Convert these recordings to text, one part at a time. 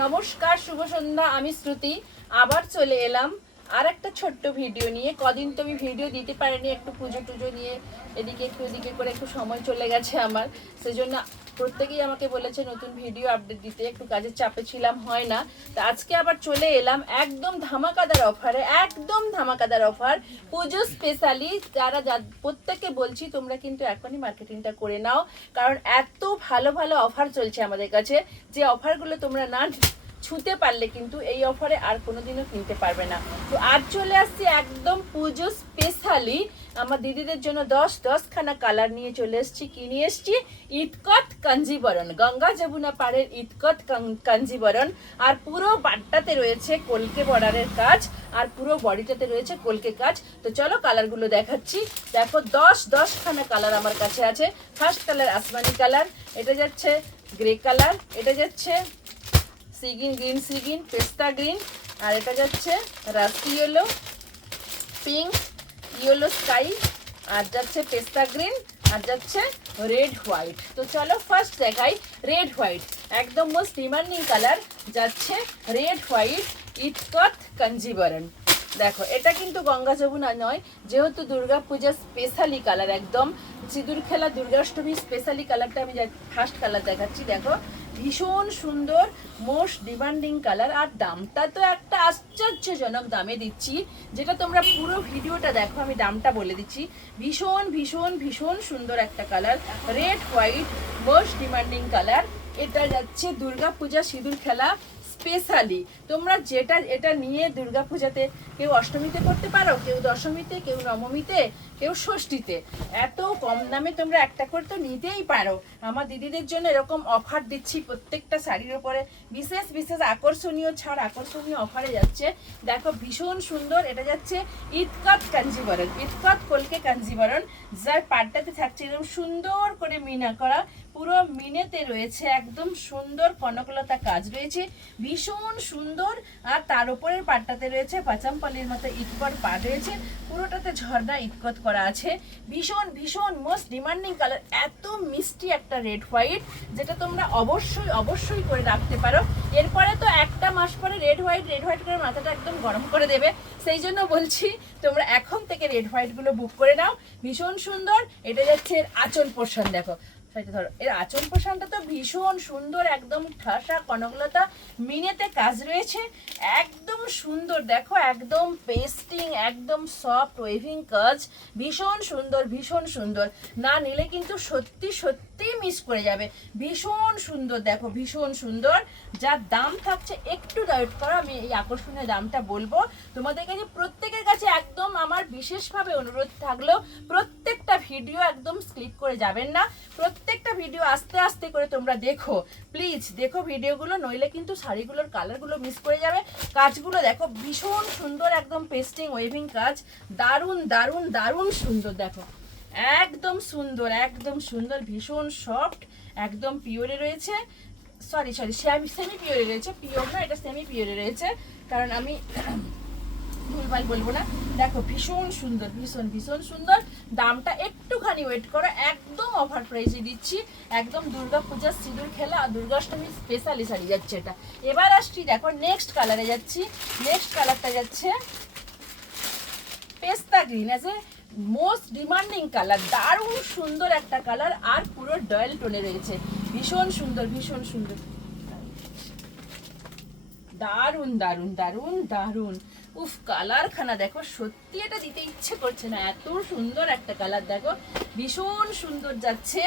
নমস্কার শুভ সন্ধ্যা আমি শ্রুতি। আবার চলে এলাম আর একটা ছোট্ট ভিডিও নিয়ে, কদিন তো আমি ভিডিও দিতে পারিনি, একটু পুজো টুজো নিয়ে, এদিকে একটু এদিকে করে একটু সময় চলে গেছে আমার। সেজন্য প্রত্যেকেই আমাকে বলেছে, নতুন ভিডিও আপডেট দিতে, একটু কাজের চাপে ছিলাম, হয় না। তো আজকে আবার চলে এলাম একদম ধামাকাদার অফারে একদম ধামাকাদার অফার পুজো স্পেশালি যারা যা- প্রত্যেককে বলছি, তোমরা কিন্তু এখনই মার্কেটিংটা করে নাও, কারণ এত ভালো ভালো অফার চলছে আমাদের কাছে। যে অফারগুলো তোমরা না ছুঁতে পারলে কিন্তু এই অফারে আর কোনোদিনও কিনতে পারবে না। তো আর চলে আসছি একদম পুজো স্পেশালি আমার দিদিদের জন্য দশ, দশখানা কালার নিয়ে চলে এসছি, কি নিয়ে এসেছি? ইটকট কাঞ্জিবরণ, গঙ্গা যমুনা পাড়ের কাং- কাঞ্জিবরণ। আর পুরো বাট্টাতে রয়েছে কলকে বর্ডারের কাজ, আর পুরো বডিটাতে রয়েছে কলকে কাজ। তো চলো কালারগুলো দেখাচ্ছি। দেখো দশ, দশখানা কালার আমার কাছে আছে। ফার্স্ট কালার আসমানি কালার এটা যাচ্ছে গ্রে কালার এটা যাচ্ছে সিগিন, গ্রিন সিগিন, পেস্তা গ্রিন, আর এটা যাচ্ছে rusty yellow, pink yellow sky, আর যাচ্ছে পেস্তা গ্রিন, আর যাচ্ছে রেড হোয়াইট। তো চলো ফার্স্ট দেখাই রেড হোয়াইট। একদম মোস্ট ডিমান্ডিং কালার যাচ্ছে রেড হোয়াইট ইটকট কাঞ্জিবরণ। দেখো, এটা কিন্তু গঙ্গা যমুনা নয়, যেহেতু দুর্গা পূজার স্পেশালি কালার একদম সিঁদুর খেলা দুর্গাষ্টমী স্পেশালি কালারটা আমি ফার্স্ট কালার দেখাচ্ছি, দেখো। ভীষণ সুন্দর, মোস্ট ডিমান্ডিং কালার আর দামটা তো একটা আশ্চর্যজনক দামে দিচ্ছি। যেটা তোমরা পুরো ভিডিওটা দেখো, আমি দামটা বলে দিচ্ছি। ভীষণ ভীষণ ভীষণ সুন্দর একটা colour red white most demanding colour. এটা যাচ্ছে দুর্গা পূজা সিঁদুর খেলা। স্পেশালি তোমরা যেটা, এটা নিয়ে দুর্গাপূজাতে কেউ অষ্টমীতে করতে পারো, কেউ দশমীতে, কেউ নবমীতে, কেউ ষষ্ঠীতে। এত কম দামে তোমরা একটা করে তো নিতেই পারো। আমার দিদিদের জন্য এরকম অফার দিচ্ছি, প্রত্যেকটা শাড়ির ওপরে। বিশেষ বিশেষ আকর্ষণীয় ছাড়, আকর্ষণীয় অফারে যাচ্ছে। দেখো, ভীষণ সুন্দর, এটা যাচ্ছে ইতকত কাঞ্জিবরণ ইতকত কলকে কাঞ্জিবরণ। যার পাটটাতে থাকছে এরকম সুন্দর করে মিনা করা পুরো মিনেতে রয়েছে একদম সুন্দর কনকলতা কাজ। রয়েছে ভীষণ সুন্দর আর তার উপরের পাটটাতে রয়েছে পাচামপালির মতো ইটকট পাট রয়েছে। পুরোটাতে ঝর্ণা ইটকট করা আছে। ভীষণ ভীষণ মোস্ট ডিমান্ডিং কালার এত মিষ্টি একটা রেড হোয়াইট যেটা তোমরা অবশ্যই অবশ্যই করে রাখতে পারো। এরপরে তো একটা মাস পরে রেড হোয়াইট রেড হোয়াইট করে মাথাটা একদম গরম করে দেবে। সেই জন্য বলছি, তোমরা এখন থেকে রেড হোয়াইটগুলো বুক করে নাও। ভীষণ সুন্দর, এটা যাচ্ছে আঁচল পোর্শন দেখো। ধরো। এর আচল পোষণটা তো ভীষণ সুন্দর, একদম ঠাসা কনকলতা, মিনেতে কাজ রয়েছে, একদম সুন্দর। দেখো, একদম পেস্টিং একদম সফট ওয়েভিং কাজ ভীষণ সুন্দর ভীষণ সুন্দর। না নিলে কিন্তু সত্যি সত্যি মিস করে যাবে। ভীষণ সুন্দর, দেখো, ভীষণ সুন্দর। যার দাম থাকছে একটু ডায়েট করো, আমি এই আকর্ষণীয় দামটা বলব। তোমাদের কাছে, প্রত্যেকের কাছে একদম আমার বিশেষভাবে অনুরোধ থাকল প্রত্যেকটা ভিডিও একদম স্কিপ করে যাবেন না। প্রত্যেকটা ভিডিও আস্তে আস্তে করে তোমরা দেখো। প্লিজ দেখো ভিডিওগুলো নইলে কিন্তু শাড়িগুলোর কালারগুলো মিস করে যাবে। কাজগুলো দেখো, ভীষণ সুন্দর একদম পেস্টিং ওয়েভিং কাজ। দারুণ দারুণ দারুণ সুন্দর, দেখো। একদম সুন্দর একদম সুন্দর, ভীষণ সফট একদম পিওরে রয়েছে। সরি সরি সেমি পিওরে রয়েছে। পিওর না, এটা সেমি পিওরে রয়েছে। কারণ আমি ভুলভাল বলব না। দেখো, ভীষণ সুন্দর, ভীষণ ভীষণ সুন্দর। দামটা একটুখানি ওয়েট করো, একদম অফার প্রাইসে দিচ্ছি। একদম দুর্গা পূজার সিঁদুর খেলা আর দুর্গাষ্টমীর স্পেশালি শাড়ি যাচ্ছে এটা। এবার আসছি, দেখো নেক্সট কালারে যাচ্ছি। নেক্সট কালারটা যাচ্ছে পেস্তা গ্রিন এ মোস্ট ডিমান্ডিং কালার দারুণ সুন্দর একটা কালার আর পুরো ডয়েল টোনে রয়েছে। ভীষণ সুন্দর ভীষণ সুন্দর। দারুণ দারুণ দারুণ দারুণ উফ কালার খানা দেখো সত্যি এটা দিতে ইচ্ছে করছে না। এত সুন্দর একটা কালার দেখো। ভীষণ সুন্দর যাচ্ছে।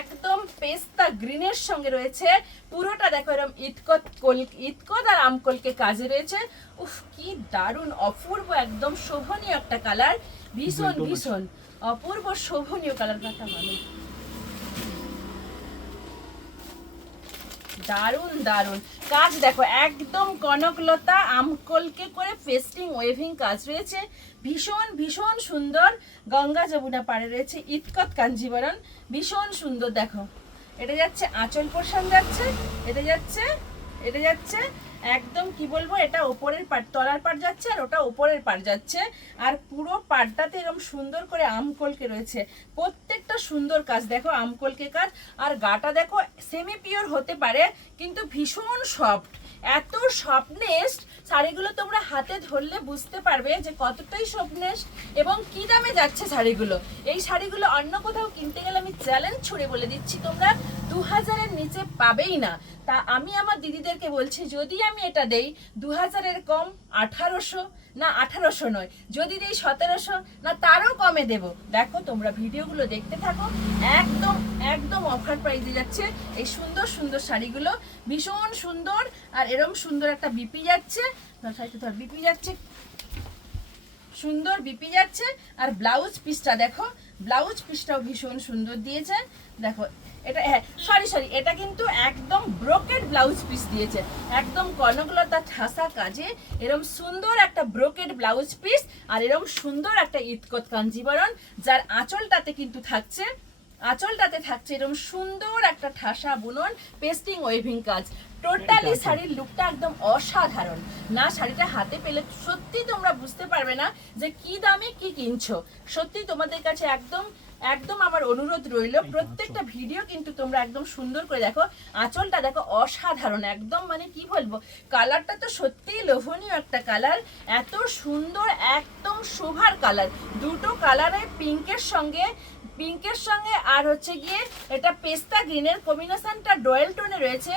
একদম পেস্তা গ্রিনের সঙ্গে রয়েছে। পুরোটা দেখো এরকম ইতকত কল ইতকত আর আমকলকে কাজে রয়েছে। উফ কি দারুণ অপূর্ব একদম শোভনীয় একটা কালার। ভীষণ ভীষণ। অপূর্ব শোভনীয় কালার। কথা মানে দারুণ দারুণ কাজ দেখো, একদম কনকলতা আমকলকে করে পেস্টিং ওয়েভিং কাজ রয়েছে। ভীষণ ভীষণ সুন্দর গঙ্গা যমুনা পাড়ে রয়েছে ইতকত কাঞ্জিবরণ। ভীষণ সুন্দর, দেখো। এটা যাচ্ছে আঁচল পোষণ যাচ্ছে, এটা যাচ্ছে এটা যাচ্ছে একদম কি বলব, এটা ওপরের পাট, তলার পাট যাচ্ছে আর ওটা ওপরের পাট যাচ্ছে। আর পুরো পাটটাতে এরকম সুন্দর করে আমকলকে রয়েছে। প্রত্যেকটা সুন্দর কাজ, দেখো আমকলকে কাজ। আর গাটা দেখো সেমি পিওর হতে পারে, কিন্তু ভীষণ সফট এত স্বপ্নেস্ট শাড়িগুলো তোমরা হাতে ধরলে বুঝতে পারবে যে কতটাই স্বপ্নেস্ট এবং কি দামে যাচ্ছে শাড়িগুলো। এই শাড়িগুলো অন্য কোথাও কিনতে গেলে আমি চ্যালেঞ্জ ছুড়ে বলে দিচ্ছি তোমরা। দু হাজারের নিচে পাবেই না। তা আমি আমার দিদিদেরকে বলছি, যদি আমি এটা দেই দু হাজারের কম আঠারোশো না আঠারোশো নয়, যদি দেই সতেরোশো না তারও কমে দেব। দেখো, তোমরা ভিডিওগুলো দেখতে থাকো, একদম একদম অফার প্রাইজে যাচ্ছে। এই সুন্দর সুন্দর শাড়িগুলো ভীষণ সুন্দর আর এরম সুন্দর একটা বিপি যাচ্ছে। ধর বিপি যাচ্ছে। সুন্দর বিপি যাচ্ছে আর ব্লাউজ পিসটা দেখো ব্লাউজ পিসটাও ভীষণ সুন্দর দিয়েছে। দেখো এটা হ্যাঁ সরি সরি এটা কিন্তু একদম ব্রোকেড ব্লাউজ পিস দিয়েছে। একদম কনকলতা ঠাসা কাজে এরম সুন্দর একটা ব্রোকেড ব্লাউজ পিস আর এরম সুন্দর একটা ইতকত কাঞ্জিবরণ যার আঁচলটাতে কিন্তু থাকছে আঁচলটাতে থাকছে এরকম সুন্দর একটা ঠাসা বুনন পেস্টিং ওয়েভিং কাজ। টোটালি শাড়ির লুকটা একদম অসাধারণ। না শাড়িটা হাতে পেলে সত্যি তোমরা বুঝতে পারবে না যে কি দামে কি কিনছো। সত্যি তোমাদের কাছে একদম একদম আমার অনুরোধ রইল। প্রত্যেকটা ভিডিও কিন্তু তোমরা একদম সুন্দর করে দেখো। আঁচলটা দেখো অসাধারণ একদম মানে কি বলব? কালারটা তো সত্যিই লোভনীয় একটা কালার এত সুন্দর একদম শোভার কালার দুটো কালারে পিঙ্কের সঙ্গে পিঙ্কের সঙ্গে আর হচ্ছে গিয়ে এটা পেস্তা গ্রিনের কম্বিনেশনটা ডয়েল টোনে রয়েছে।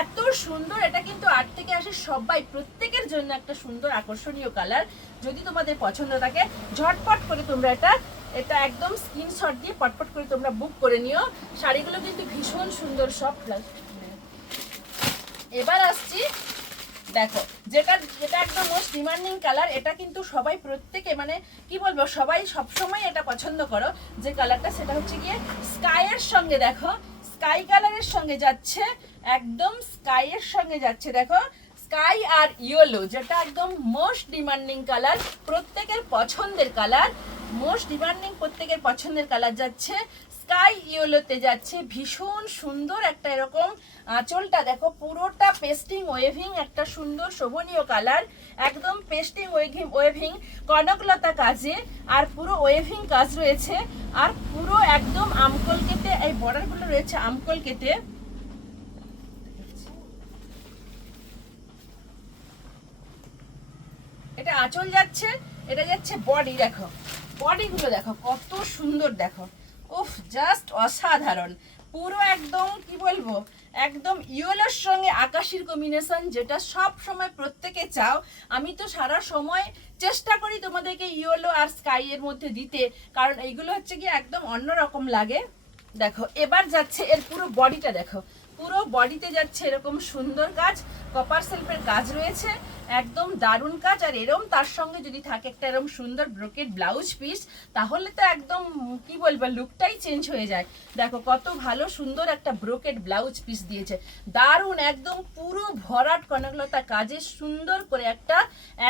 এত সুন্দর এটা কিন্তু আট থেকে আসে সবাই প্রত্যেকের জন্য একটা সুন্দর আকর্ষণীয় কালার যদি তোমাদের পছন্দ থাকে ঝটপট করে তোমরা এটা এটা একদম স্ক্রিনশট দিয়ে পটপট করে তোমরা বুক করে নিও। শাড়িগুলো কিন্তু ভীষণ সুন্দর সব এবার আসছি, দেখো, যেটা যেটা একদম মোস্ট ডিমান্ডিং কালার এটা কিন্তু সবাই প্রত্যেকে মানে কি বলব, সবাই সবসময় এটা পছন্দ করো। যে কালারটা সেটা হচ্ছে গিয়ে স্কাইয়ের সঙ্গে, দেখো স্কাই কালারের সঙ্গে যাচ্ছে, একদম স্কাইয়ের সঙ্গে যাচ্ছে, দেখো স্কাই আর ইয়েলো যেটা একদম মোস্ট ডিমান্ডিং কালার প্রত্যেকের পছন্দের কালার মোস্ট ডিমান্ডিং প্রত্যেকের পছন্দের কালার যাচ্ছে। স্কাই ইয়েলোতে যাচ্ছে। ভীষণ সুন্দর একটা এরকম আঁচলটা। দেখো, পুরোটা পেস্টিং, ওয়েভিং একটা সুন্দর শোভনীয় কালার। একদম পেস্টিং, ওয়েভিং ওয়েভিং, কনকলতা কাজে। আর পুরো ওয়েভিং কাজ রয়েছে। আর পুরো একদম আমকল কেটে, এই বর্ডারগুলো রয়েছে আমকল কেটে। এটা আঁচল যাচ্ছে। এটা যাচ্ছে বডি দেখো। বডিগুলো দেখো, কত সুন্দর দেখো। উফ জাস্ট অসাধারণ। পুরো একদম, কি বলব? একদম ইয়েলোর সঙ্গে আকাশির কম্বিনেশন যেটা সব সময় প্রত্যেকে চাও। আমি তো সারা সময় চেষ্টা করি তোমাদেরকে ইয়েলো আর স্কাই এর মধ্যে দিতে। কারণ এইগুলো হচ্ছে কি একদম অন্যরকম লাগে। দেখো, এবার যাচ্ছে এর পুরো বডিটা দেখো। পুরো বডিতে যাচ্ছে এরকম সুন্দর কাজ কপার সেলফের কাজ রয়েছে। একদম দারুণ কাজ, আর এরম তার সঙ্গে যদি থাকে একটা এরকম সুন্দর ব্রোকেট ব্লাউজ পিস তাহলে তো একদম, কি বলব লুকটাই চেঞ্জ হয়ে যায়। দেখো, কত ভালো সুন্দর একটা ব্রোকেট ব্লাউজ পিস দিয়েছে। দারুণ, একদম পুরো ভরাট কনকলতা কাজে সুন্দর করে একটা,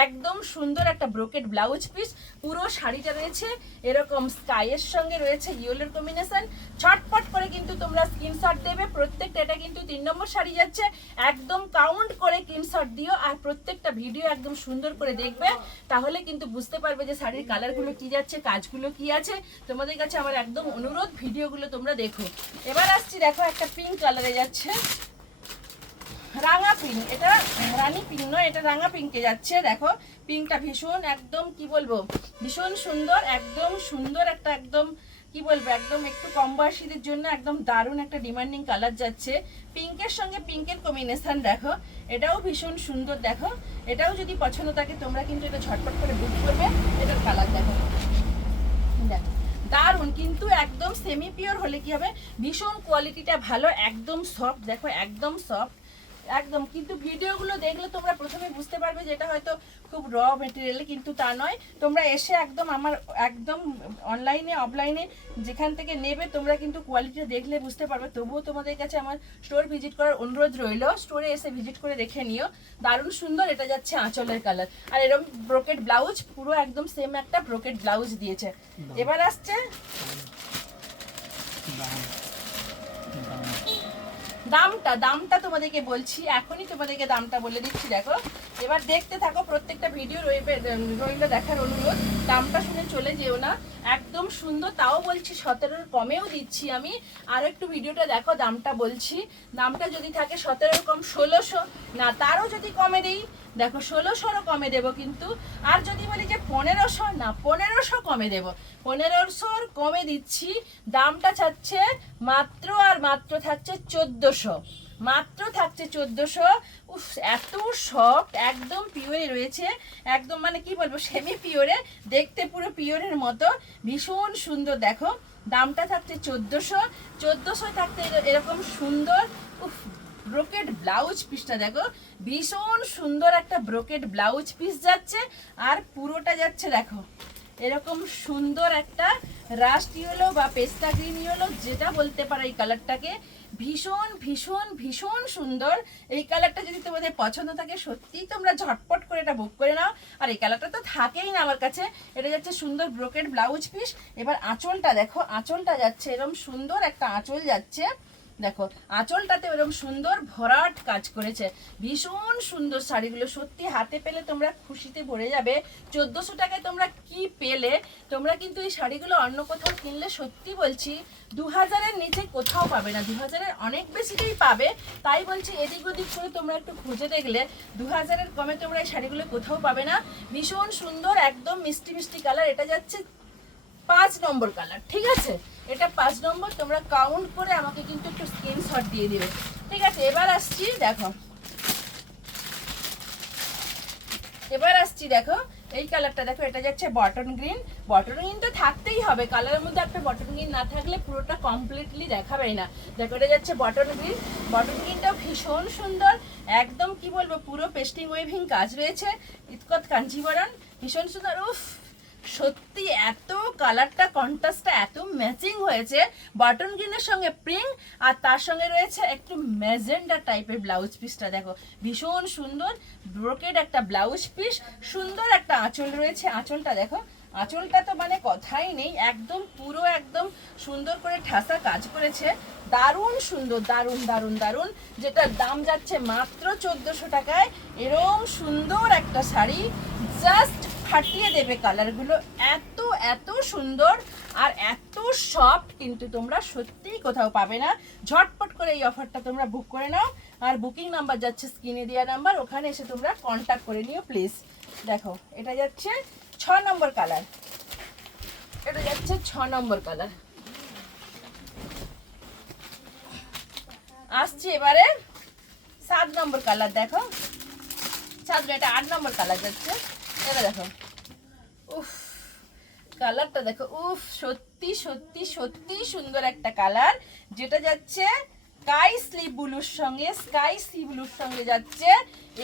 একদম সুন্দর একটা ব্রোকেট ব্লাউজ পিস পুরো শাড়িটা রয়েছে, এরকম স্কাইয়ের সঙ্গে রয়েছে ইয়েলোর কম্বিনেশন ছটপট করে কিন্তু তোমরা স্ক্রিনশট দেবে, প্রত্যেকটা, এটা কিন্তু তিন নম্বর শাড়ি যাচ্ছে। একদম কাউন্ট করে স্ক্রিনশট দিও, আর প্রত্যেকটা ভিডিও একদম সুন্দর করে দেখবে, তাহলে কিন্তু বুঝতে পারবে যে শাড়ির কালারগুলো কি যাচ্ছে, কাজগুলো কি আছে। তোমাদের কাছে আমার একদম অনুরোধ ভিডিওগুলো তোমরা দেখো। এবার আসছি, দেখো একটা পিঙ্ক কালারে যাচ্ছে। রাঙা পিঙ্ক এটা রানী পিঙ্ক নয়, এটা রাঙা পিঙ্কে যাচ্ছে, দেখো। পিঙ্কটা ভীষণ, একদম কি বলব, ভীষণ সুন্দর, একদম সুন্দর একটা একদম কি বলব, একদম একটু কম বয়সীদের জন্য একদম দারুণ একটা ডিমান্ডিং কালার যাচ্ছে। পিঙ্কের সঙ্গে পিঙ্কের কম্বিনেশন দেখো, এটাও ভীষণ সুন্দর দেখো। এটাও যদি পছন্দ থাকে, তোমরা কিন্তু এটা ঝটপট করে বুক করবে, এটার কালার দেখো। দেখো, দারুণ, কিন্তু একদম সেমি পিওর হলে কি হবে? ভীষণ কোয়ালিটিটা ভালো, একদম সফট দেখো, একদম সফট একদম কিন্তু ভিডিওগুলো দেখলে তোমরা প্রথমে বুঝতে পারবে যে এটা হয়তো খুব র মেটেরিয়াল কিন্তু তা নয়। তোমরা এসে একদম আমার একদম অনলাইনে অফলাইনে যেখান থেকে নেবে তোমরা কিন্তু কোয়ালিটিটা দেখলে বুঝতে পারবে। তবুও তোমাদের কাছে আমার স্টোর ভিজিট করার অনুরোধ রইল। স্টোরে এসে ভিজিট করে দেখে নিও। দারুণ সুন্দর এটা যাচ্ছে আঁচলের কালার আর এরকম ব্রোকেট ব্লাউজ পুরো একদম সেম একটা ব্রোকেট ব্লাউজ দিয়েছে। এবার আসছে দামটা দামটা তোমাদেরকে বলছি, এখনই তোমাদেরকে দামটা বলে দিচ্ছি, দেখো। এবার দেখতে থাকো, প্রত্যেকটা ভিডিও রইবে রইলে দেখার অনুরোধ। দামটা শুনে চলে যেও না। একদম সুন্দর, তাও বলছি সতেরোর কমেও দিচ্ছি আমি। আর একটু ভিডিওটা দেখো, দামটা বলছি। দামটা যদি থাকে সতেরোর কম ষোলোশো, না তারও যদি কমে দিই, দেখো ষোলোশোরও কমে দেব কিন্তু। আর যদি বলি যে পনেরোশো, না পনেরোশো কমে দেব। পনেরোশোর কমে দিচ্ছি, দামটা চাচ্ছে মাত্র আর মাত্র থাকছে চোদ্দোশো। মাত্র থাকছে চোদ্দোশো। উফ, এত সফট একদম পিওরে রয়েছে। একদম মানে কি বলব সেমি পিওরে দেখতে পুরো পিওরের মতো। ভীষণ সুন্দর, দেখো। দামটা থাকছে চোদ্দোশো। চোদ্দোশো থাকতে এরকম সুন্দর, উফ ব্রোকেট ব্লাউজ পিসটা দেখো। ভীষণ সুন্দর একটা ব্রোকেট ব্লাউজ পিস যাচ্ছে। আর পুরোটা যাচ্ছে, দেখো। এরকম সুন্দর একটা রাস্ট ইয়েলো বা পেস্তা গ্রিন ইয়েলো যেটা বলতে পারো এই কালারটাকে ভীষণ ভীষণ ভীষণ সুন্দর। এই কালারটা যদি তোমাদের পছন্দ থাকে, সত্যিই তোমরা ঝটপট করে এটা বুক করে নাও। আর এই কালারটা তো থাকেই না আমার কাছে। এটা যাচ্ছে সুন্দর ব্রোকেড ব্লাউজ পিস এবার আঁচলটা দেখো। আঁচলটা যাচ্ছে এরকম সুন্দর একটা আঁচল যাচ্ছে। দেখো, আঁচলটাতে এরকম সুন্দর ভরাট কাজ করেছে। ভীষণ সুন্দর শাড়িগুলো, সত্যি হাতে পেলে তোমরা খুশিতে ভরে যাবে। চোদ্দোশো টাকায় তোমরা কি পেলে? তোমরা কিন্তু এই শাড়িগুলো অন্য কোথাও কিনলে সত্যি বলছি দু হাজারের নিচে কোথাও পাবে না। দু হাজারের অনেক বেশিতেই পাবে। তাই বলছি, এদিক ওদিক করে তোমরা একটু খুঁজে দেখলে দু হাজারের কমে তোমরা এই শাড়িগুলো কোথাও পাবে না। ভীষণ সুন্দর, একদম মিষ্টি মিষ্টি কালার। এটা যাচ্ছে পাঁচ নম্বর কালার, ঠিক আছে? এটা পাঁচ নম্বর, তোমরা কাউন্ট করে আমাকে কিন্তু একটু স্ক্রিনশট দিয়ে দিবে। ঠিক আছে, এবার আসছি, দেখো। এবার আসছি, দেখো, এই কালারটা দেখো, এটা যাচ্ছে বটন গ্রিন বটন গ্রিন তো থাকতেই হবে কালারের মধ্যে একটা বটন গ্রিন না থাকলে পুরোটা কমপ্লিটলি দেখাবে না। দেখো, এটা যাচ্ছে বটন গ্রিন বটন গ্রিনটাও ভীষণ সুন্দর, একদম কি বলব, পুরো পেস্টিং ওয়েভিং কাজ রয়েছে। ইতকত কাঞ্জিবরণ ভীষণ সুন্দর, উফ! সত্যি এত কালারটা, কন্ট্রাস্টটা এত ম্যাচিং হয়েছে। বাটন গ্রিনের সঙ্গে প্রিন্ট আর তার সঙ্গে রয়েছে একটু ম্যাজেন্ডা টাইপের ব্লাউজ পিসটা, দেখো। ভীষণ সুন্দর, ব্রোকেড একটা ব্লাউজ পিস, সুন্দর একটা আঁচল রয়েছে। আঁচলটা দেখো, আঁচলটা তো মানে কথাই নেই, একদম পুরো একদম সুন্দর করে ঠাসা কাজ করেছে। দারুণ সুন্দর, দারুণ দারুণ দারুণ, যেটার দাম যাচ্ছে মাত্র চোদ্দোশো টাকায়। এরম সুন্দর একটা শাড়ি জাস্ট ফাটিয়ে দেবে কালারগুলো এত এত সুন্দর আর এত সফট কিন্তু তোমরা সত্যিই কোথাও পাবে না। ঝটপট করে এই অফারটা তোমরা বুক করে নাও। আর বুকিং নাম্বার যাচ্ছে স্ক্রিনে দেওয়া নাম্বার ওখানে এসে তোমরা কন্ট্যাক্ট করে নিও প্লিজ দেখো, এটা যাচ্ছে ছ নম্বর কালার এটা যাচ্ছে ছ নম্বর কালার আসছি এবারে সাত নম্বর কালার দেখো। সাত এটা আট নম্বর কালার যাচ্ছে। এটা দেখো। উফ, কালারটা দেখো। উফ, সত্যি সত্যি সত্যি সুন্দর একটা কালার। যেটা যাচ্ছে স্কাই স্লি ব্লুর সঙ্গে, স্কাই সি ব্লুর সঙ্গে যাচ্ছে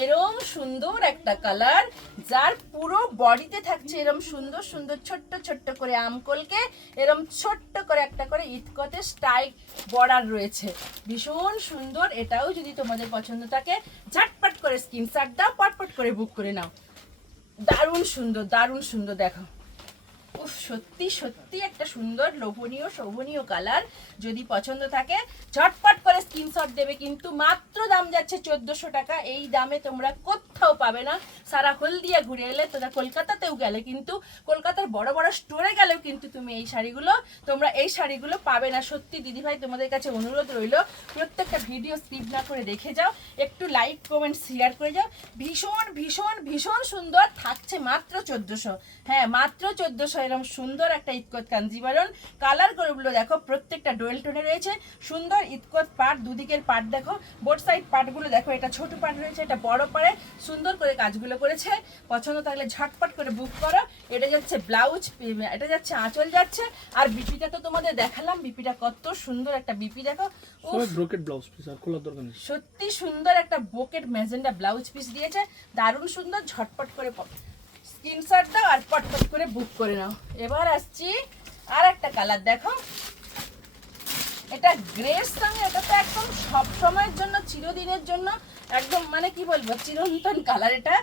এরম সুন্দর একটা কালার, যার পুরো বডিতে থাকছে এরম সুন্দর সুন্দর, ছোট্ট ছোট্ট করে আমকলকে, এরম ছোট্ট করে একটা করে ইতকতে স্টাইক বর্ডার রয়েছে। ভীষণ সুন্দর, এটাও যদি তোমাদের পছন্দ থাকে, ঝটপট করে স্ক্রিনশট দাও, পটপট করে বুক করে নাও। দারুণ সুন্দর দারুণ সুন্দর দেখো। সত্যি সত্যি একটা সুন্দর লোভনীয়, শোভনীয় কালার যদি পছন্দ থাকে, ঝটপট করে স্ক্রিনশট দেবে, কিন্তু মাত্র দাম যাচ্ছে চোদ্দোশো টাকা। এই দামে তোমরা কোথাও পাবে না। সারা হলদিয়া ঘুরে এলে তোমরা কলকাতাতেও গেলে, কিন্তু কলকাতার বড় বড় স্টোরে গেলেও কিন্তু তুমি এই শাড়িগুলো, তোমরা এই শাড়িগুলো পাবে না। সত্যি, দিদিভাই, তোমাদের কাছে অনুরোধ রইল, প্রত্যেকটা ভিডিও স্কিপ না করে দেখে যাও, একটু লাইক কমেন্ট শেয়ার করে যাও। ভীষণ ভীষণ ভীষণ সুন্দর থাকছে মাত্র চোদ্দোশো। হ্যাঁ মাত্র চোদ্দোশো এরকম সুন্দর একটা ইতকত কাঞ্জিবারন কালারগুলো দেখো প্রত্যেকটা ডোয়েল টোনে রয়েছে। সুন্দর ইতকত পাট দুদিকের পাট দেখো। বোট সাইড পাটগুলো দেখো এটা ছোট পাট রয়েছে এটা বড় পাড়ে। সুন্দর করে কাজগুলো করেছে। পছন্দ থাকলে ঝটপট করে বুক করো। এটা যাচ্ছে ব্লাউজ এটা যাচ্ছে আঁচল যাচ্ছে। আর বিপিটা তো তোমাদের দেখালাম বিপিটা কত সুন্দর একটা বিপি দেখো। ব্রোকেট ব্লাউজ পিস আর খোলার দরকার নেই। সত্যি সুন্দর একটা বোকেট ম্যাজেন্ডা ব্লাউজ পিস দিয়েছে। দারুণ সুন্দর ঝটপট করে স্ক্রিনশট দাও আর পটপট করে বুক করে নাও। এবার আসছি আর একটা কালার দেখো। এটা গ্রেস সঙ্গে এটা তো একদম সব সময়ের জন্য, চিরদিনের জন্য, একদম মানে কি বলব, চিরন্তন কালার এটা।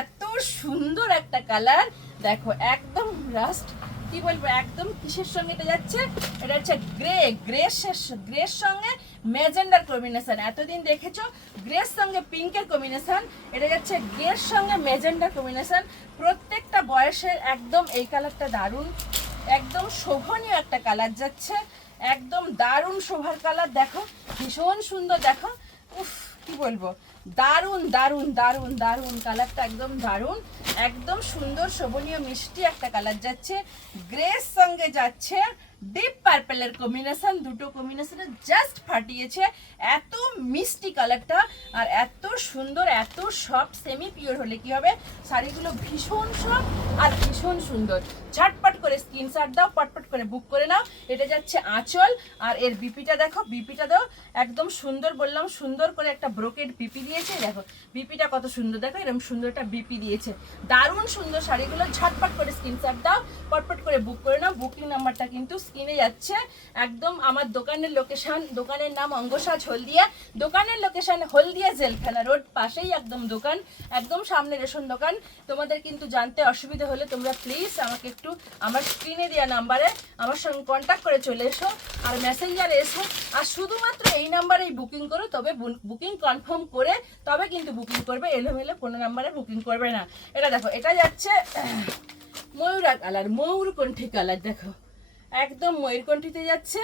এত সুন্দর একটা কালার দেখো, একদম রাস্ট কি বলব, একদম কিসের সঙ্গে এটা যাচ্ছে? এটা হচ্ছে গ্রে, গ্রেসের গ্রের সঙ্গে ম্যাজেন্ডার কম্বিনেশন। এতদিন দেখেছ গ্রের সঙ্গে পিঙ্কের কম্বিনেশন, এটা যাচ্ছে গ্রের সঙ্গে ম্যাজেন্ডার কম্বিনেশন। প্রত্যেকটা বয়সের একদম এই কালারটা দারুণ, একদম শোভনীয় একটা কালার যাচ্ছে, একদম দারুণ শোভার কালার। দেখো, ভীষণ সুন্দর, দেখো। উফ, কি বলব? দারুণ দারুণ দারুণ দারুণ কালারটা একদম দারুণ। একদম সুন্দর, শোভনীয়, মিষ্টি একটা কালার যাচ্ছে। গ্রেস সঙ্গে যাচ্ছে। ডিপ পার্পেলের কম্বিনেশন দুটো কম্বিনেশনে জাস্ট ফাটিয়েছে। এত মিষ্টি কালারটা আর এত সুন্দর, এত সফট সেমি পিওর হলে কি হবে? শাড়িগুলো ভীষণ সফট আর ভীষণ সুন্দর। ঝটপট করে স্ক্রিনশট দাও, পটপট করে বুক করে নাও। এটা যাচ্ছে আঁচল আর এর বিপিটা দেখো বিপিটা দাও একদম সুন্দর বললাম, সুন্দর করে একটা ব্রোকেড বিপি দিয়েছে, দেখো। বিপিটা কত সুন্দর, দেখো এরকম সুন্দর একটা বিপি দিয়েছে। দারুণ সুন্দর শাড়িগুলো, ঝটপট করে স্ক্রিনশট দাও, পটপট করে বুক করে নাও। বুকিং নাম্বারটা কিন্তু স্ক্রিনে যাচ্ছে। একদম আমার দোকানের লোকেশন, দোকানের নাম অঙ্গসাজ হলদিয়া দোকানের লোকেশন হলদিয়া জেলখানা রোড, পাশেই একদম দোকান, একদম সামনে রেশন দোকান। তোমাদের কিন্তু জানতে অসুবিধা হলে তোমরা প্লিজ আমাকে একটু আমার স্ক্রিনে দেওয়া নাম্বারে আমার সঙ্গে কন্ট্যাক্ট করে চলে এসো আর মেসেঞ্জারে এসো। আর শুধুমাত্র এই নাম্বারেই বুকিং করো, তবে বুকিং কনফার্ম করে তবে কিন্তু বুকিং করবে, এলোমেলো কোনো নাম্বারে বুকিং করবে না। এটা দেখো, এটা যাচ্ছে ময়ূরা কালার ময়ূরকণ্ঠী কালার, দেখো। একদম ময়ূরকণ্ঠিতে যাচ্ছে।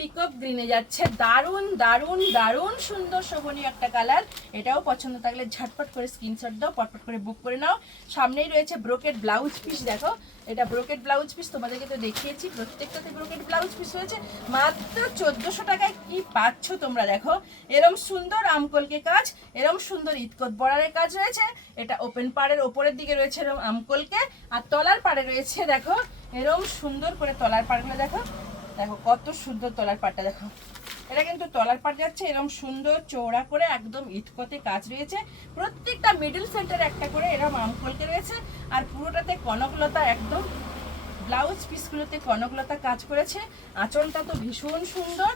পিকক গ্রিনে যাচ্ছে। দারুণ দারুণ দারুণ সুন্দর শোভনীয় একটা কালার এটাও পছন্দ থাকলে ঝটপট করে স্ক্রিনশট দাও, পটপট করে বুক করে নাও। সামনেই রয়েছে ব্রোকেট ব্লাউজ পিস দেখো। এটা ব্রোকেট ব্লাউজ পিস তোমাদেরকে তো দেখিয়েছি, প্রত্যেকটাতে ব্রোকেট ব্লাউজ পিস রয়েছে। মাত্র চোদ্দোশো টাকায় কি পাচ্ছ তোমরা দেখো? এরম সুন্দর আমকলকে কাজ, এরম সুন্দর ইতকত বর্ডারের কাজ রয়েছে। এটা ওপেন পাড়ের ওপরের দিকে রয়েছে এরম আমকলকে। আর তলার পাড়ে রয়েছে, দেখো, এরম সুন্দর করে তলার পাড়গুলো দেখো। দেখো, কত সুন্দর তলার পাটটা দেখো। এটা কিন্তু তলার পাট যাচ্ছে এরকম সুন্দর চৌড়া করে একদম ইটকতে কাজ রয়েছে। প্রত্যেকটা মিডিল সেন্টারে একটা করে এরকম আমকলকে রয়েছে, আর পুরোটাতে কনকলতা একদম ব্লাউজ পিসগুলোতে কনকলতা কাজ করেছে। আঁচলটা তো ভীষণ সুন্দর।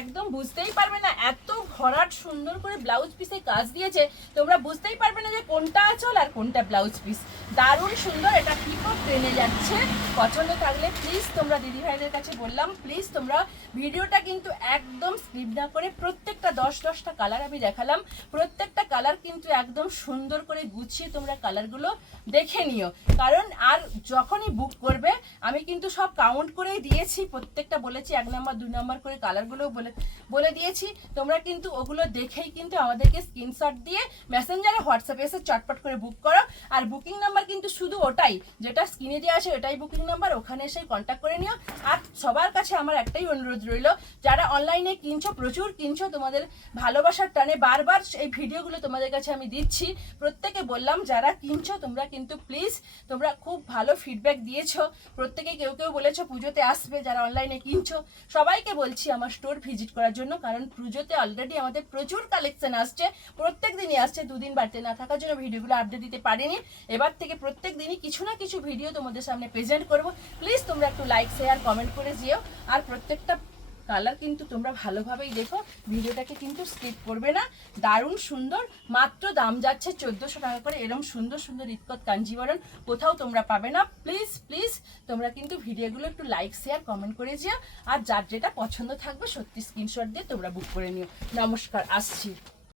একদম বুঝতেই পারবে না, এত ভরাট সুন্দর করে ব্লাউজ পিসে কাজ দিয়েছে। তোমরা বুঝতেই পারবে না যে কোনটা আঁচল আর কোনটা ব্লাউজ পিস। দারুণ সুন্দর, এটা পিকো ট্রেনে যাচ্ছে। পছন্দ থাকলে প্লিজ তোমরা দিদি ভাইদের কাছে বললাম প্লিজ তোমরা ভিডিওটা কিন্তু একদম স্কিপ না করে প্রত্যেকটা দশ দশটা কালার আমি দেখালাম। প্রত্যেকটা কালার কিন্তু একদম সুন্দর করে গুছিয়ে তোমরা কালারগুলো দেখে নিও। কারণ আর যখনই বুক করবে আমি কিন্তু সব কাউন্ট করেই দিয়েছি, প্রত্যেকটা বলেছি, এক নাম্বার দুই নম্বর করে কালারগুলোও বলে বলে দিয়েছি। তোমরা কিন্তু ওগুলো দেখেই কিন্তু আমাদেরকে স্ক্রিনশট দিয়ে মেসেঞ্জারে হোয়াটসঅ্যাপে এসে চটপট করে বুক করো। আর বুকিং নাম্বার কিন্তু শুধু ওটাই, যেটা স্ক্রিনে দেওয়া আছে ওটাই বুকিং নাম্বার ওখানে এসে কন্ট্যাক্ট করে নিও। আর সবার কাছে আমার একটাই অনুরোধ রইল, যারা অনলাইনে কিনছো, প্রচুর কিনছো, তোমাদের ভালোবাসার টানে বারবার এই ভিডিওগুলো তোমাদের কাছে আমি দিচ্ছি। প্রত্যেকে বললাম, যারা কিনছো, তোমরা কিন্তু প্লিজ তোমরা খুব ভালো ফিডব্যাক দিয়েছ। প্রত্যেকে কেউ কেউ বলেছ পুজোতে আসবে, যারা অনলাইনে কিনছো, সবাইকে বলছি আমার স্টোর ভিজিট করার জন্য, কারণ পুজোতে অলরেডি আমাদের প্রচুর কালেকশন আসছে, প্রত্যেক দিনই আসছে, দুদিন বাড়িতে না থাকার জন্য ভিডিওগুলো আপডেট দিতে পারিনি। এবার থেকে প্রত্যেক দিনই কিছু না কিছু ভিডিও তোমাদের সামনে প্রেজেন্ট করব। প্লিজ তোমরা একটু লাইক শেয়ার কমেন্ট করে যেও, আর প্রত্যেকটা কালার কিন্তু তোমরা ভালোভাবেই দেখো। ভিডিওটাকে কিন্তু স্কিপ করবে না। দারুণ সুন্দর। মাত্র দাম যাচ্ছে চোদ্দোশো টাকা করে। এরম সুন্দর সুন্দর ইতকত কাঞ্জিবরণ কোথাও তোমরা পাবে না। প্লিজ প্লিজ তোমরা কিন্তু ভিডিওগুলো একটু লাইক শেয়ার কমেন্ট করে যেও। আর যার যেটা পছন্দ থাকবে, সত্যি স্ক্রিনশট দিয়ে তোমরা বুক করে নিও। নমস্কার, আসছি।